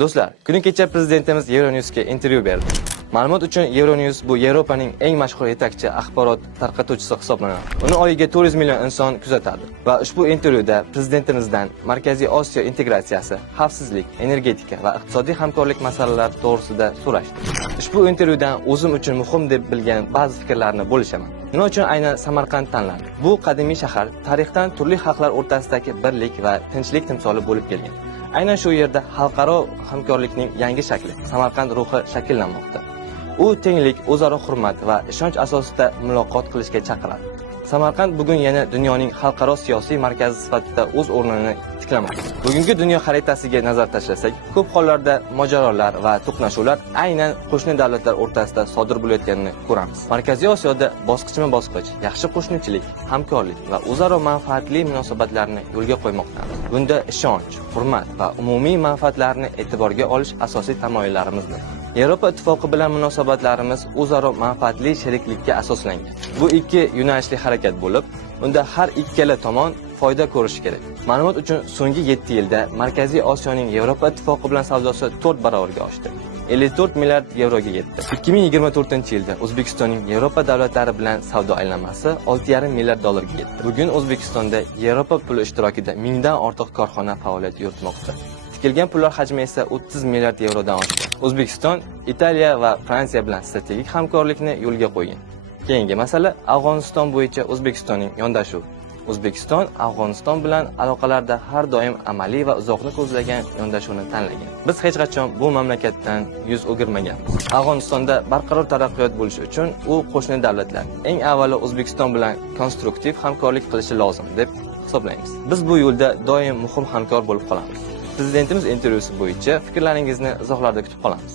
Do'stlar, kuni kecha prezidentimiz Euronewsga intervyu berdi. Ma'lumot uchun Euronews bu Yevropaning eng mashhur yetakchi axborot tarqatuvchisi hisoblanadi. Uni oyiga 400 million inson kuzatadi. Va ushbu intervyuda prezidentimizdan Markaziy Osiyo integratsiyasi, xavfsizlik, energetika va iqtisodiy hamkorlik masalalari to'g'risida so'rashdi. Ushbu intervyudan o'zim uchun muhim deb bilgan ba'zi fikrlarni bo'lishaman. Nima uchun aynan Samarqand tanlandi? Bu qadimiy shahar tarixdan turli xalqlar o'rtasidagi birlik va tinchlik timsoli bo'lib kelgan. Aynan shu yerda xalqaro hamkorlikning yangi shakli, Samarqand ruhi shakllanmoqda. U tenglik, o'zaro hurmat va ishonch asosida muloqot qilishga chaqiradi. Samarqand bugun yana dunyoning xalqaro siyosiy markazi sifatida o'z o'rnini tiklamoqda. Bugungi dunyo xaritasiga nazar tashlasak, ko'p hollarda mojarolar va to'qnashuvlar aynan qo'shni davlatlar o'rtasida sodir bo'layotganini ko'ramiz. Markaziy Osiyoda bosqichma-bosqich yaxshi qo'shnichilik, hamkorlik va o'zaro manfaatli munosabatlarni yo'lga qo'ymoqdamiz. Bunda ishonch, hurmat va umumiy manfaatlarni e'tiborga olish asosiy tamoyillarimizdir. Yevropa ittifoqi bilan munosabatlarimiz o'zaro manfaatli sheriklikka asoslangan. Bu ikki yo'nalishli harakat bo'lib, unda har ikkala tomon foyda ko'rishi kerak. Ma'lumot uchun so'nggi 7 yilda Markaziy Osiyoning Yevropa ittifoqi bilan savdosi 4 barobarga oshdi. 54 milliard yevroga yetdi. 2024-yilda O'zbekistonning Yevropa davlatlari bilan savdo aylanmasi 6,5 milliard dollarga yetdi. Bugun O'zbekistonda Yevropa puli ishtirokida 1000 dan ortiq korxona faoliyat yuritmoqda. Tikilgan pullar hajmi esa 30 milliard yevrodan oshdi. O'zbekiston, Italiya va Fransiya bilan strategik hamkorlikni yo'lga qo'ygan. Keyingi masala Afg'oniston bo'yicha O'zbekistonning yondashuvi. O'zbekiston Afg'oniston bilan aloqalarda har doim amaliy va uzoqni ko'zlagan yondashuvni tanlagan. Biz hech qachon bu mamlakatdan yuz o'girmaganmiz. Afg'onistonda barqaror taraqqiyot bo'lishi uchun u qo'shni davlatlar eng avvalo O'zbekiston bilan konstruktiv hamkorlik qilishi lozim deb hisoblaymiz. Biz bu yo'lda doim muhim hamkor bo'lib qolamiz. Prezidentimiz intervyusi bo'yicha fikrlaringizni izohlarda kutib qolamiz.